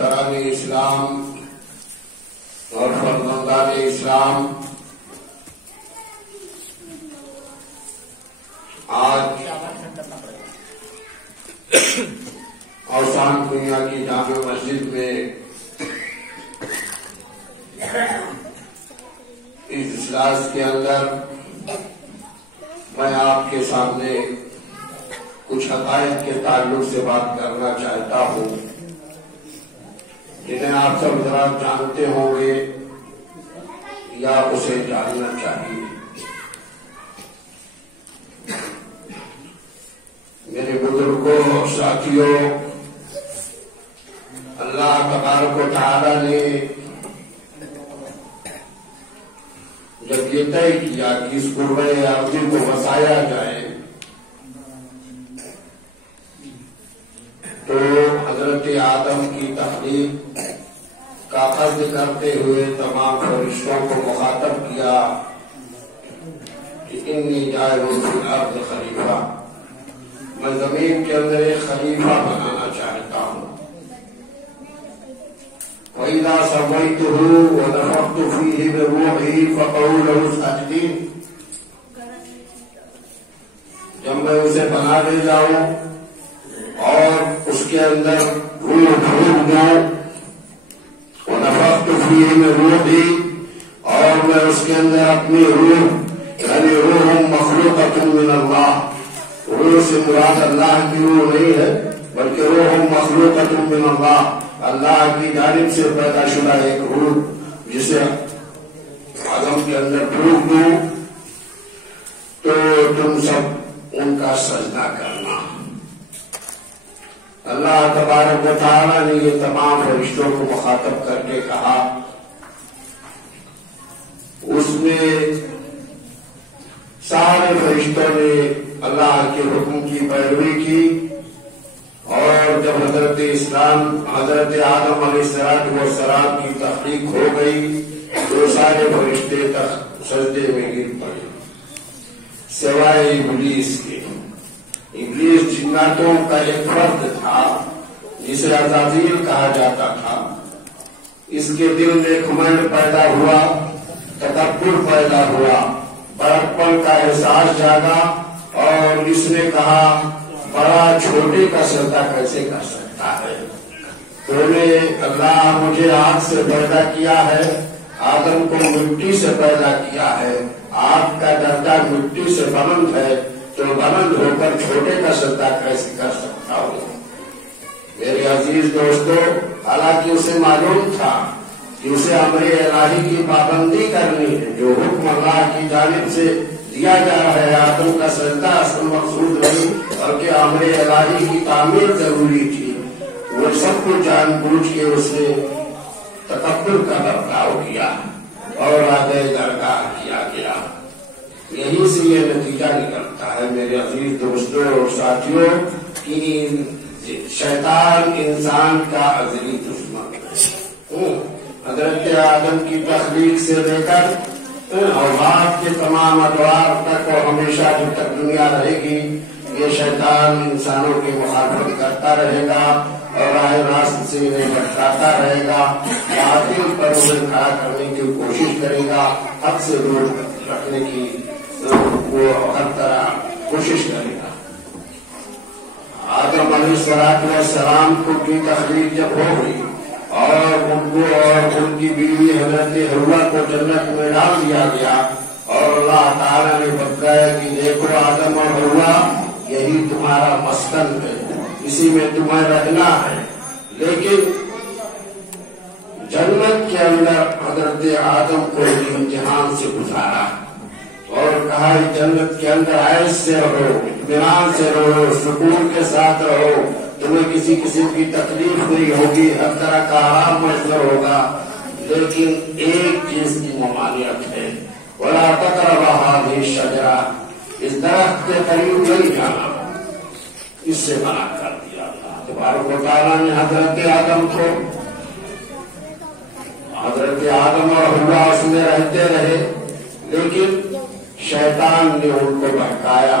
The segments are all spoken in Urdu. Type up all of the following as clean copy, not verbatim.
دختران اسلام اور فرزندان اسلام، آج اوسان دنیا کی جامع مسجد میں اس اجلاس کے اندر میں آپ کے سامنے کچھ حقائق کے تعلق سے بات کرنا چاہتا ہوں جنہیں آپ سب ذرا جانتے ہوں گے یا اسے جاننا چاہیے۔ میرے بزرگوں، ساتھیوں، اللہ تبارک و تعالی نے جب یہ طے کیا کہ اس قربہ ارضی کو بسایا جائے تو حضرت آدم کی تخلیق کا قصد کرتے ہوئے تمام فرشتوں کو مخاطب کیا کہ انی جاعل فی الارض خلیفہ، میں زمین کے اندر ایک خلیفہ بنانا چاہتا ہوں۔ وَإِذَا سَوَّيْتُهُ وَنَفَخْتُ فِيهِ مِن رُّوحِي فَقَعُوا لَهُ سَاجِدِينَ، جب میں اسے بنا لے جاؤں اور اس کے اندر روح بھر دوں، وَنَفَخْتُ فِيهِ مِن رُّوحِي، اور میں اس کے اندر اپنی روح، یعنی روح مخلوقۃ من اللہ، روح سے مراد اللہ کی روح نہیں ہے بلکہ روح مخلوقۃ من اللہ، اللہ کی جانب سے پیدا شدہ ایک روح جسے آدم کے اندر پھونک دوں تو تم سب ان کا سجدہ کرنا۔ اللہ تبارک و تعالی نے یہ تمام فرشتوں کو مخاطب کر کے کہا، اس میں سارے فرشتوں نے اللہ کے حکم کی پیروی کی، اور جب حضرت آدم علیہ السلام کی تخلیق ہو گئی تو سارے فرشتے سجدے میں گر پڑے سوائے ابلیس کے۔ ابلیس جناتوں کا ایک فرد تھا جسے عزازیل کہا جاتا تھا، اس کے دل میں گھمنڈ پیدا ہوا، تکبر پیدا ہوا، بڑکپن کا احساس جاگا، اور اس نے کہا بڑا چھوٹے کا سجدہ کیسے کر سکتا ہے؟ تو نے اللہ مجھے آگ سے پیدا کیا ہے، آدم کو مٹی سے پیدا کیا ہے، آگ کا درجہ مٹی سے بلند ہے تو بلند ہو کر چھوٹے کا سجدہ کیسے کر سکتا ہوں؟ میرے عزیز دوستو، حالانکہ اسے معلوم تھا کہ اسے امر الہی کی پابندی کرنی ہے، جو حکم اللہ کی جانب سے دیا جا رہا ہے، آدم کا سجدہ اصل مقصود نہیں بلکہ امر الہی کی تعمیر ضروری تھی، وہ سب کو جان بوجھ کے اس نے تکبر کا برتاؤ کیا اور آگے درگاہ کیا گیا۔ یہیں سے یہ نتیجہ نکلتا ہے میرے عزیز دوستوں اور ساتھیوں کہ شیطان انسان کا ازلی دشمن ہے۔ حضرت آدم کی تخلیق سے لے کر اولاد کے تمام ادوار تک اور ہمیشہ جب تک دنیا رہے گی یہ شیطان انسانوں کی مخالفت کرتا رہے گا اور راہ راست سے انہیں بھٹکاتا رہے گا، باطل پر انہیں کھڑا کرنے کی کوشش کرے گا، حق سے دور رکھنے کی وہ ہر طرح کوشش کرے گا۔ آدم علیہ السلام کو کی تخلیق جب ہو گئی اور ان کو اور ان کی بیوی حضرت حوا کو جنت میں ڈال دیا گیا، اور اللہ تعالیٰ نے بتایا کہ دیکھو آدم اور حوا یہی تمہارا مسکن ہے، اسی میں تمہیں رہنا ہے۔ لیکن جنت کے اندر حضرت آدم کو امتحان سے گزارا اور کہا جنت کے اندر عیش سے رہو، اطمینان سے رہو، سکون کے ساتھ رہو، تمہیں کسی قسم کی تکلیف نہیں ہوگی، ہر طرح کا آرام میسر ہوگا، لیکن ایک چیز کی ممانعت ہے، وَلَا تَقْرَبَا هَٰذِهِ الشَّجَرَةَ، اس درخت کے قریب نہیں جانا، اس سے منع کر دیا اللہ تبارک و تعالیٰ نے حضرت آدم اور حوا اس میں رہتے رہے، لیکن شیطان نے ان کو بہکایا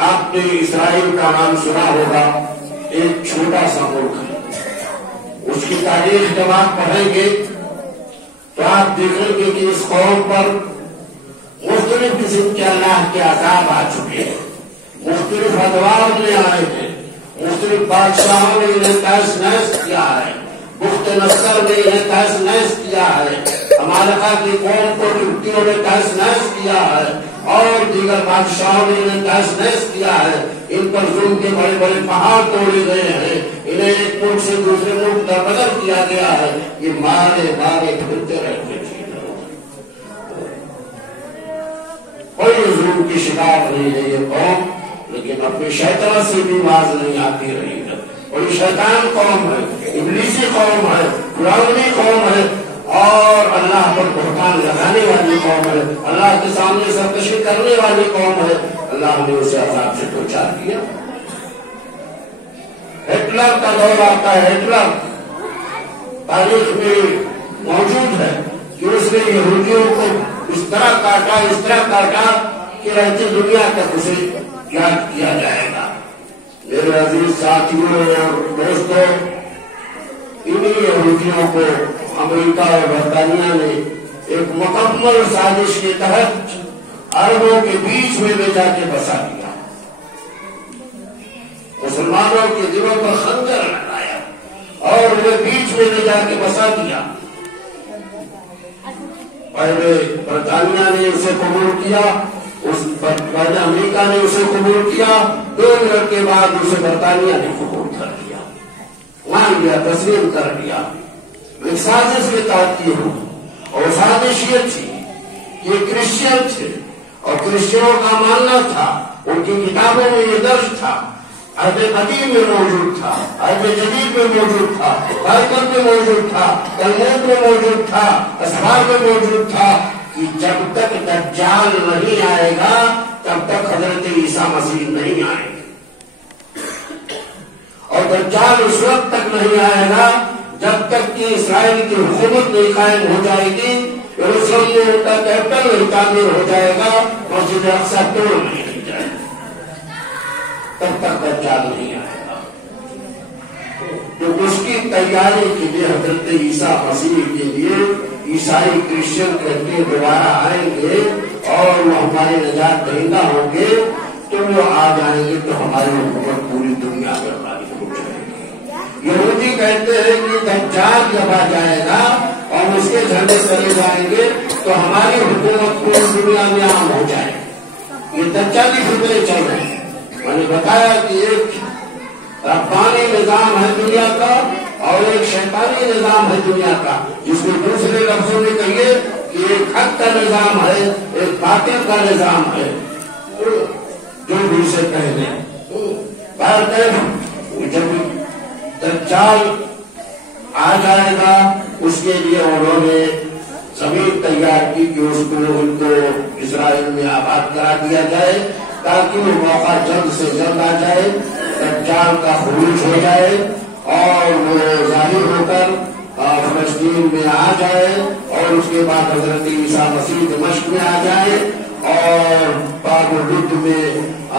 آپ نے اسرائیل کا نام سنا ہوگا، ایک چھوٹا سا ملک ہے، اس کی تاریخ جب آپ پڑھیں گے تو آپ دیکھیں گے کہ اس قوم پر مختلف قسم کے اللہ کے عذاب آ چکے ہیں، مختلف ادوار لے آئے ہیں، مختلف بادشاہوں نے انہیں تحس نحس کیا ہے، بخت نصر نے انہیں تحس نحس کیا ہے، ہمارا کی قوم کو ترکیوں نے تحس نحس کیا ہے، اور دیگر بادشاہوں نے انہیں تحس نحس کیا ہے، ان پر ظلم کے بڑے بڑے پہاڑ توڑے گئے ہیں، انہیں ایک ملک سے دوسرے ملک دربدر کیا گیا ہے، یہ مارے مارے پھرتے رہتے تھے، کوئی ظلم کی شکار نہیں ہے یہ قوم، لیکن اپنی شیطان سے بھی باز نہیں آتی رہی ہے، کوئی شیطان قوم ہے، ابلیسی قوم ہے، فرعونی قوم ہے، اور اللہ پر بہتان لگانے والی قوم ہے، اللہ کے سامنے سرکشی کرنے والی قوم ہے، اللہ نے اسے عذاب سے پہنچا دیا۔ ہٹلر کا دور آتا ہے، ہٹلر تاریخ میں موجود ہے کہ اس نے یہودیوں کو اس طرح کاٹا کہ رہتی دنیا تک اسے یاد کیا جائے گا۔ میرے عزیز ساتھیوں اور دوستوں، انہی یہودیوں کو امریکہ اور برطانیہ نے ایک مکمل سازش کے تحت عربوں کے بیچ میں لے جا کے بسا دیا، مسلمانوں کے دلوں پر خنجر لگایا اور انہیں بیچ میں لے جا کے بسا دیا۔ پہلے برطانیہ نے اسے قبول کیا، پہلے امریکہ نے اسے قبول کیا، 2 منٹ کے بعد اسے برطانیہ نے قبول کر لیا، مان لیا، تسلیم کر لیا۔ ایک سازش کے تحت کی ہوئی، اور سازش یہ تھی کہ کرسچن تھے اور کرسچنوں کا ماننا تھا، ان کی کتابوں میں یہ درج تھا، عہد قدیم میں موجود تھا، عہد جدید میں موجود تھا، بائبل میں موجود تھا، تلمود میں موجود تھا، اسحار میں موجود تھا کہ جب تک دجال نہیں آئے گا تب تک حضرت عیسیٰ مسیح نہیں آئے گے، اور دجال اس وقت تک نہیں آئے گا جب تک کہ اسرائیل کی حکومت نہیں قائم ہو جائے گی، یروشلم میں ان کا کیپٹل نہیں تعمیر ہو جائے گا، مسجد اقصی توڑ نہیں جائے گا، تب تک دجال نہیں آئے گا۔ تو اس کی تیاری کے لیے حضرت عیسیٰ مسیح کے لیے عیسائی کرسچن کہتے ہیں دوبارہ آئیں گے اور وہ ہمارے نجات دہندہ ہوں گے، تو وہ آ جائیں گے تو ہماری حکومت پوری دنیا میں غالب ہو جائے گی۔ یہودی کہتے ہیں کہ دجال جب آ جائے گا اور اس کے جھنڈے چلے جائیں گے تو ہماری حکومت پوری دنیا میں عام ہو جائے گی۔ یہ دجالی فکریں چل رہی ہیں۔ میں نے بتایا کہ ایک ربانی نظام ہے دنیا کا اور ایک شیطانی نظام ہے دنیا کا، جس میں دوسرے لفظوں میں کہیے کہ ایک حق کا نظام ہے، ایک باطل کا نظام ہے، جو بھی اسے کہہ دیں۔ جب دجال آ جائے گا اس کے لیے انہوں نے زمین تیار کی کہ اس کو ان کو اسرائیل میں آباد کرا دیا جائے تاکہ وہ موقع جلد سے جلد آ جائے، دجال کا خروج ہو جائے اور وہ ظاہر ہو کر فلسطین میں آ جائے، اور اس کے بعد حضرت عیسیٰ مسیح دمشق میں آ جائے اور پاک و ہند میں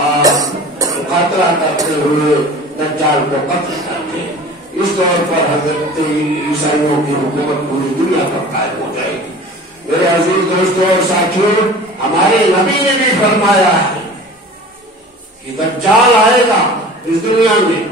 مقاتلہ کرتے ہوئے دجال کو قتل کرتے ہیں۔ اس طور پر حضرت عیسائیوں کی حکومت پوری دنیا پر قائم ہو جائے گی۔ میرے عزیز دوستوں اور ساتھیوں، ہمارے نبی نے بھی فرمایا ہے کہ دجال آئے گا اس دنیا میں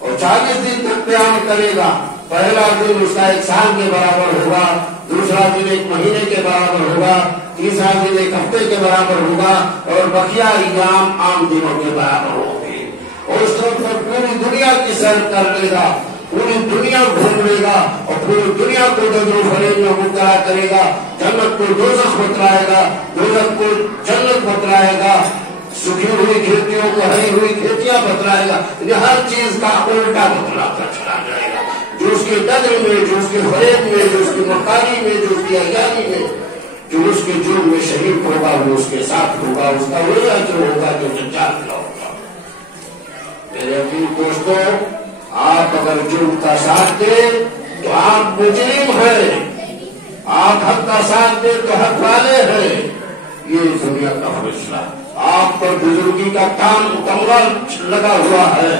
اور 40 دن تک قیام کرے گا۔ پہلا دن اس کا 1 سال کے برابر ہوگا، دوسرا دن 1 مہینے کے برابر ہوگا، تیسرا دن 1 ہفتے کے برابر ہوگا، اور بقیہ ایام عام دنوں کے برابر ہوں گے۔ اور اس طرح پر پوری دنیا کی سیر کر لے گا، پوری دنیا گھوم لے گا اور پوری دنیا کو جد و فریب میں مبتلا کرے گا، جنت کو دوزخ بتلائے گا، دوزخ کو جنت بتلائے گا، سکھی ہوئی کھیتیوں کو ہری ہوئی کھیتیاں بتلائے گا، ہر چیز کا الٹا بتلاتا چلا جائے گا۔ جو اس کے قدر میں، جو اس کے فریب میں، جو اس کی مکاری میں، جو اس کی عیاری میں، جو اس کے جرم میں شریک ہوگا وہ اس کے ساتھ ہوگا، اس کا وہی اجر ہوگا جو دجال کا ہوگا۔ میرے عزیز دوستوں، آپ اگر جرم کا ساتھ دیں تو آپ مجرم ہیں، آپ حق کا ساتھ دیں تو حق والے ہیں۔ یہ دنیا کا فیصلہ۔ آپ پر بزرگی کا کمرہ لگا ہوا ہے،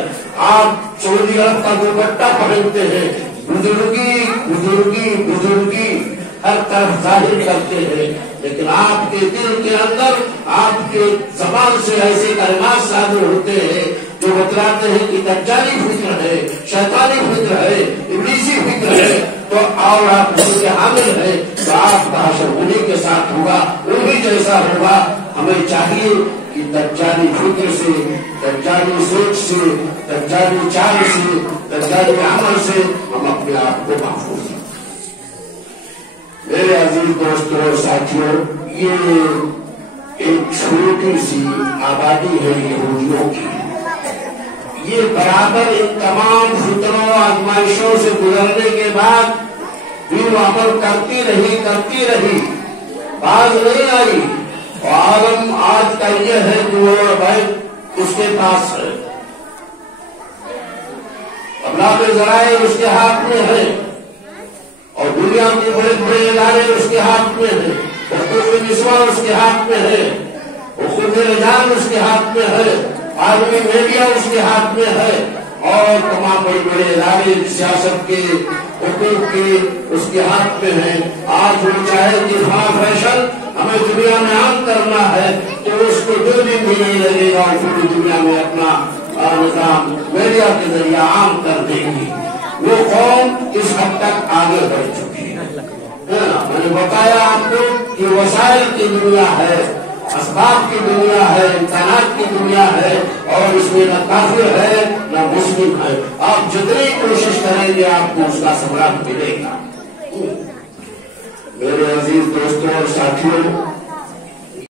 آپ سعودی عرب کا دوپٹہ پہنتے ہیں، بزرگی بزرگی بزرگی ہر طرف ظاہر کرتے ہیں، لیکن آپ کے دل کے اندر آپ کے زبان سے ایسے کلمات صادر ہوتے ہیں جو بتلاتے ہیں کہ دجالی فکر ہے، شیطانی فکر ہے، ابلیسی فکر ہے، تو اور آپ اس کے حامل ہیں تو آپ کا حشر انہیں کے ساتھ ہوگا، انہیں جیسا ہوگا۔ ہمیں چاہیے کہ دجالی فکر سے، دجالی سوچ سے، دجالی چال سے، دجالی عمل سے ہم اپنے آپ کو محفوظ رکھیں۔ میرے عزیز دوستوں اور ساتھیوں، یہ ایک چھوٹی سی آبادی ہے یہودیوں کی، یہ برابر ان تمام فتنوں آزمائشوں سے گزرنے کے بعد بھی وہ عمل کرتی رہی، باز نہیں آئی۔ عالم آج کا یہ ہے کہ وہ بیت اس کے پاس ہے، ابلاغ ذرائع اس کے ہاتھ میں ہے، اور دنیا کے بڑے بڑے ادارے اس کے ہاتھ میں ہیں، حقوق نسواں اس کے ہاتھ میں ہے، حقوق رجال اس کے ہاتھ میں ہے، عالمی میڈیا اس کے ہاتھ میں ہے، اور تمام بڑے بڑے ادارے سیاست کے، حقوق کے اس کے ہاتھ میں ہیں۔ آج وہ چاہے کہ فیشن ہمیں دنیا میں عام کرنا ہے تو اس کو 2 دن بھی نہیں لگے گا اور پوری دنیا میں اپنا نظام میڈیا کے ذریعے عام کر دے گی۔ وہ قوم اس حد تک آگے بڑھ چکی ہے۔ میں نے بتایا آپ کو کہ وسائل کی دنیا ہے، اسباب کی دنیا ہے، امکانات کی دنیا ہے، اور اس میں نہ کافر ہے نہ مسلم ہے۔ آپ جتنی کوشش کریں گے آپ کو اس کا ثمرہ ملے گا۔ میرے عزیز دوستوں اور ساتھیوں،